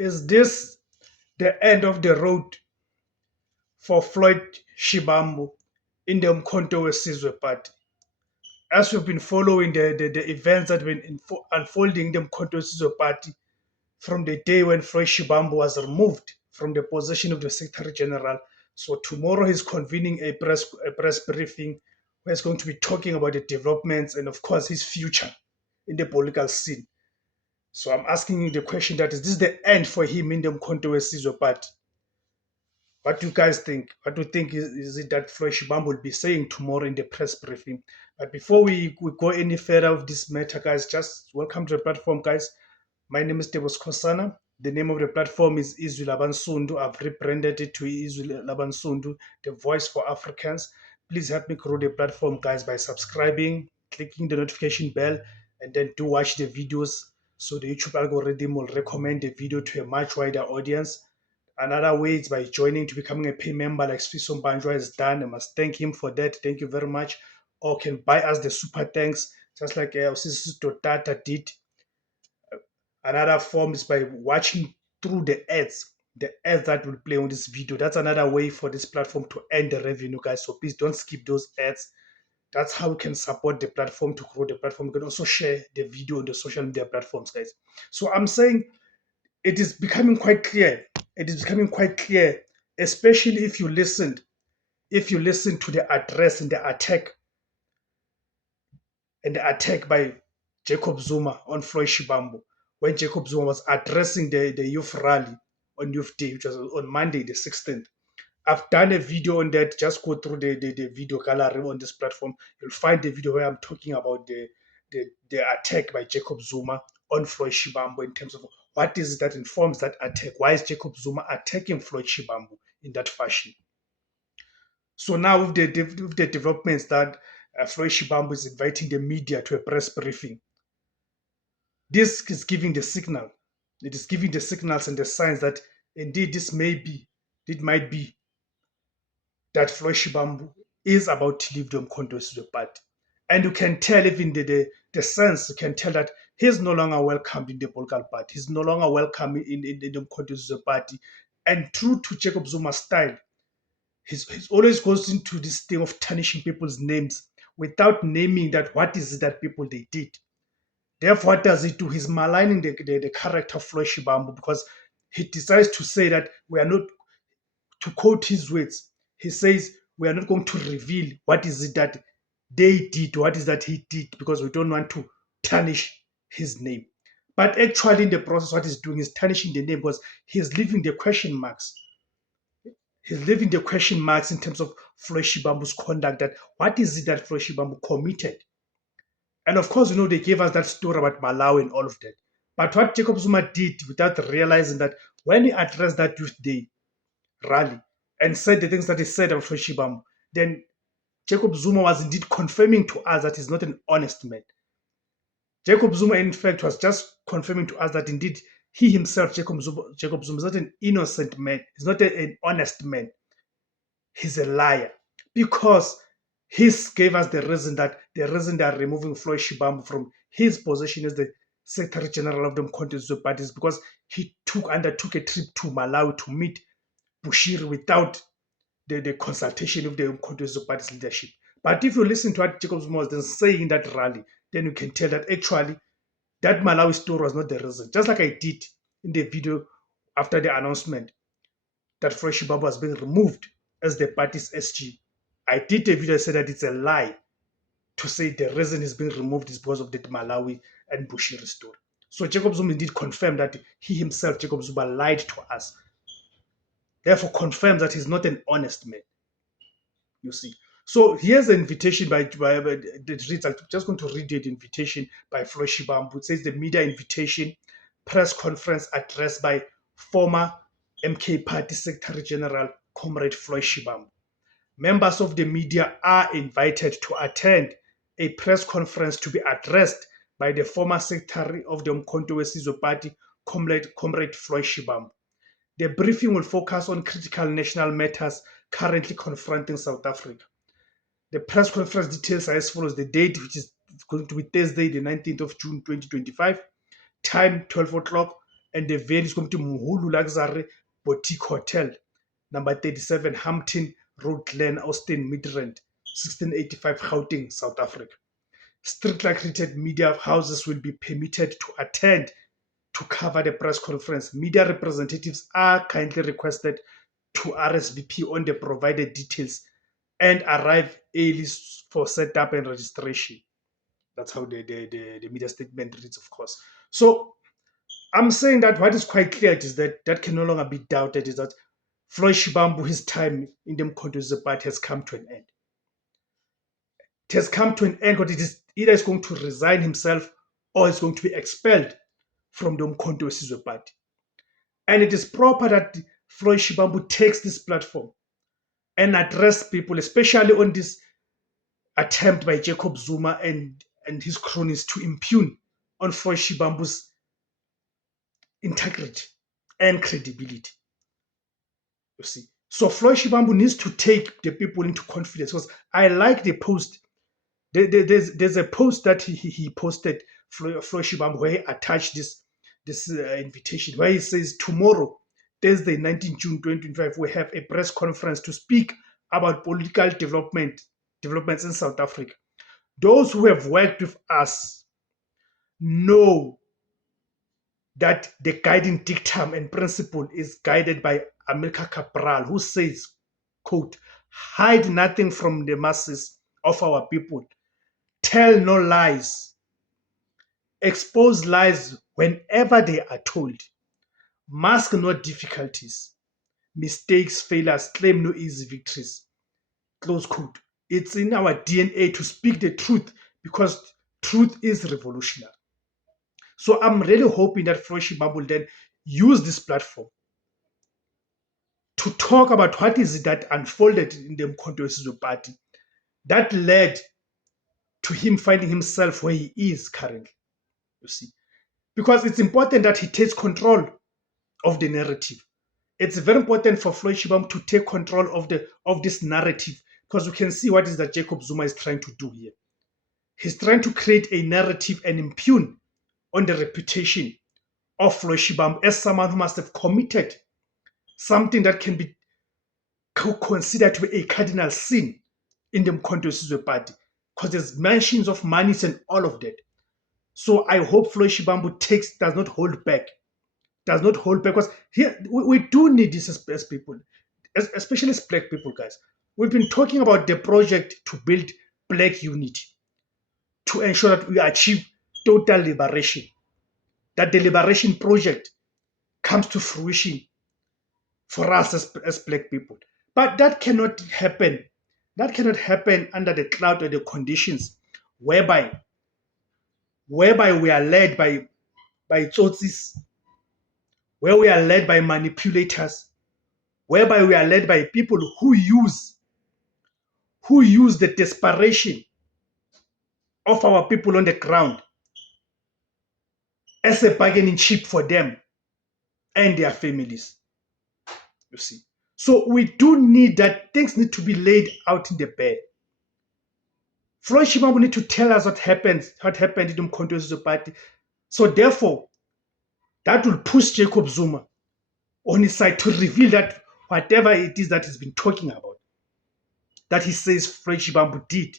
Is this the end of the road for Floyd Shibambu in the Umkhonto weSizwe Party? As we've been following the events that have been unfolding in the Umkhonto weSizwe Party from the day when Floyd Shibambu was removed from the position of the Secretary General. So tomorrow he's convening a press briefing where he's going to be talking about the developments and of course his future in the political scene. So I'm asking you the question, that is this the end for him in the Umkhonto weSizwe Party? What do you guys think? What do you think is it that Floyd Shibambu will be saying tomorrow in the press briefing? But before we go any further with this matter, guys, just welcome to the platform, guys. My name is Debos Kosana. The name of the platform is Izwi Labansundu. I've rebranded it to Izwi Labansundu, the voice for Africans. Please help me grow the platform, guys, by subscribing, clicking the notification bell, and then do watch the videos so the YouTube algorithm will recommend the video to a much wider audience. Another way is by joining to becoming a pay member like Sfiso Banjwa has done. I must thank him for that. Thank you very much. Or can buy us the super thanks, just like Sisu Dotata did. Another form is by watching through the ads that will play on this video. That's another way for this platform to earn the revenue, guys. So please don't skip those ads. That's how we can support the platform to grow the platform. You can also share the video on the social media platforms, guys. So I'm saying it is becoming quite clear. It is becoming quite clear, especially if you listen to the address and the attack by Jacob Zuma on Floyd Shibambu, when Jacob Zuma was addressing the youth rally on Youth Day, which was on Monday, the 16th. I've done a video on that. Just go through the video gallery on this platform. You'll find the video where I'm talking about the attack by Jacob Zuma on Floyd Shibambu in terms of what is it that informs that attack. Why is Jacob Zuma attacking Floyd Shibambu in that fashion? So now with the developments that Floyd Shibambu is inviting the media to a press briefing, this is giving the signal. It is giving the signals and the signs that indeed it might be that Floyd Shibambu is about to leave the Umkhonto weSizwe Party. And you can tell, even the sense, you can tell that he's no longer welcomed in the political party. He's no longer welcome in the Umkhonto weSizwe Party. And true to Jacob Zuma's style, he's always goes into this thing of tarnishing people's names without naming that what is it that people they did. Therefore, what does he do? He's maligning the character of Floyd Shibambu because he decides to say that we are not, to quote his words, he says, we are not going to reveal what is it that they did, what is that he did, because we don't want to tarnish his name. But actually, in the process, what he's doing is tarnishing the name because he's leaving the question marks. He's leaving the question marks in terms of Floyd Shibambu's conduct, that what is it that Floyd Shibambu committed? And of course, they gave us that story about Malawi and all of that. But what Jacob Zuma did without realizing that when he addressed that Youth Day rally and said the things that he said about Floyd Shibambu, then Jacob Zuma was indeed confirming to us that he's not an honest man. Jacob Zuma, in fact, was just confirming to us that indeed he himself, Jacob Zuma is not an innocent man. He's not an honest man. He's a liar. Because he gave us the reason they are removing Floyd Shibambu from his position as the Secretary General of the Umkhonto weSizwe Party is because he undertook a trip to Malawi to meet Bushiri without the consultation of the Umkhonto weSizwe Party's leadership. But if you listen to what Jacob Zuma was then saying in that rally, then you can tell that actually that Malawi story was not the reason. Just like I did in the video after the announcement that Floyd Shibambu was being removed as the party's SG. I did a video that said that it's a lie to say the reason he's being removed is because of the Malawi and Bushiri story. So Jacob Zuma did confirm that he himself, Jacob Zuma, lied to us. Therefore, confirms that he's not an honest man. You see. So here's an invitation by the reads. I'm just going to read the invitation by Floyd Shibambu. It says the media invitation, press conference addressed by former MK Party Secretary General Comrade Floyd Shibambu. Members of the media are invited to attend a press conference to be addressed by the former Secretary of the Umkhonto weSizwe Party, Comrade Floyd Shibambu. The briefing will focus on critical national matters currently confronting South Africa. The press conference details are as follows. The date, which is going to be Thursday, the 19th of June, 2025. Time, 12 o'clock. and the venue is going to Muhulu Luxury Boutique Hotel, number 37, Hampton Road, Glen, Austin, Midrand, 1685, Gauteng, South Africa. Strictly accredited media houses will be permitted to attend to cover the press conference. Media representatives are kindly requested to RSVP on the provided details and arrive early for setup and registration. That's how the media statement reads, of course. So I'm saying that what is quite clear is that can no longer be doubted is that Floyd Shivambu, his time in the Mkhonto Party has come to an end. It has come to an end because it is either is going to resign himself or is going to be expelled from the Mkhonto Party. And it is proper that Floyd Shivambu takes this platform and address people, especially on this attempt by Jacob Zuma and his cronies to impugn on Floyd Shivambu's integrity and credibility. You see, so Floyd Shivambu needs to take the people into confidence, because I like the post. There's a post that he posted, Floyd Shivambu, where he attached this invitation, where he says tomorrow, Thursday, 19 June 2025, we have a press conference to speak about political developments in South Africa. Those who have worked with us know that the guiding dictum and principle is guided by Amilcar Cabral, who says, quote, hide nothing from the masses of our people, tell no lies, expose lies whenever they are told, mask no difficulties, mistakes, failures, claim no easy victories, close quote. It's in our DNA to speak the truth because truth is revolutionary. So I'm really hoping that Floyd Shivambu will then use this platform to talk about what is it that unfolded in the Mkhonto Party that led to him finding himself where he is currently. You see, because it's important that he takes control of the narrative. It's very important for Floyd Shivambu to take control of this narrative, because we can see what is that Jacob Zuma is trying to do here. He's trying to create a narrative and impugn on the reputation of Floyd Shivambu as someone who must have committed something that can be considered to be a cardinal sin in the Mkhonto Party, because there's mentions of monies and all of that. So I hope Floyd Shivambu does not hold back, because here we do need this as people, especially as black people, guys. We've been talking about the project to build black unity, to ensure that we achieve total liberation, that the liberation project comes to fruition for us as black people. But that cannot happen. That cannot happen under the cloud or the conditions whereby we are led by tsotsis, where we are led by manipulators, whereby we are led by people who use the desperation of our people on the ground as a bargaining chip for them and their families. You see. So we do need that. Things need to be laid out in the bare. Floyd Shivambu need to tell us what happened in the Mkhonto Party. So therefore, that will push Jacob Zuma on his side to reveal that whatever it is that he's been talking about, that he says Floyd Shivambu did,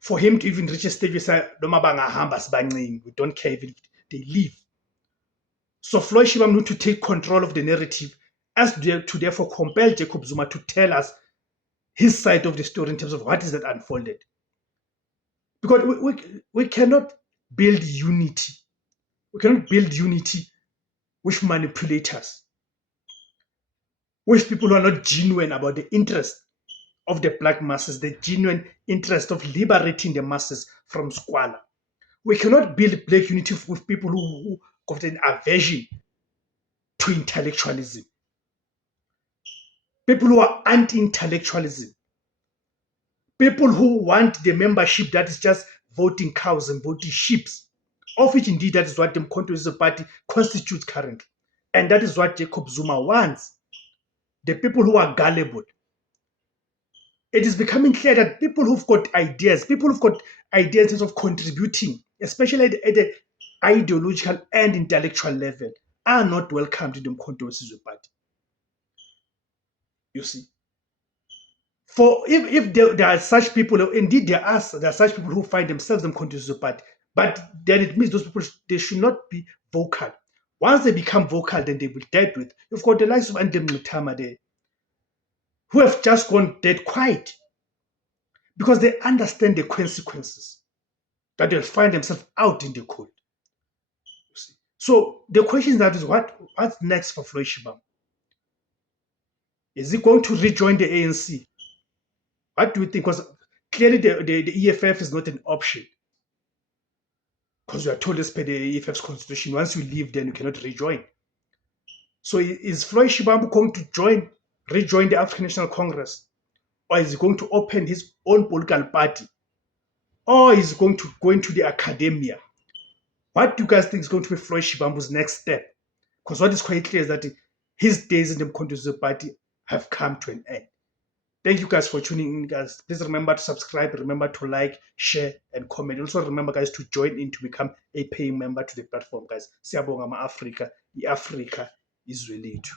for him to even reach a stage where he said, we don't care even if they leave. So Floyd Shivambu need to take control of the narrative to therefore compel Jacob Zuma to tell us his side of the story in terms of what is that unfolded. Because we cannot build unity. We cannot build unity with manipulators, with people who are not genuine about the interest of the black masses, the genuine interest of liberating the masses from squalor. We cannot build black unity with people who got an aversion to intellectualism, people who are anti-intellectualism, people who want the membership that is just voting cows and voting sheep, of which indeed that is what the Mkhonto Party constitutes currently. And that is what Jacob Zuma wants. The people who are gullible. It is becoming clear that people who've got ideas in terms of contributing, especially ideological and intellectual level are not welcomed in the Umkhonto weSizwe Party. You see, for if there are such people, indeed there are such people who find themselves in the Umkhonto weSizwe Party, but then it means those people they should not be vocal. Once they become vocal, then they will be dealt with. You've got the likes of Andem Mutama there, who have just gone dead quiet because they understand the consequences that they'll find themselves out in the cold. You see. So the question that is what's next for Floyd Shivambu? Is he going to rejoin the ANC? What do you think? Because clearly the EFF is not an option. Because we are told as per the EFF's constitution, once you leave, then you cannot rejoin. So is Floyd Shivambu going to rejoin the African National Congress? Or is he going to open his own political party? Or is he going to go into the academia? What do you guys think is going to be Floyd Shivambu's next step? Because what is quite clear is that his days in the Umkhonto weSizwe Party have come to an end. Thank you guys for tuning in, guys. Please remember to subscribe, remember to like, share, and comment. Also remember, guys, to join in to become a paying member to the platform, guys. Siyabonga ma-Afrika. I-Afrika izwe lethu.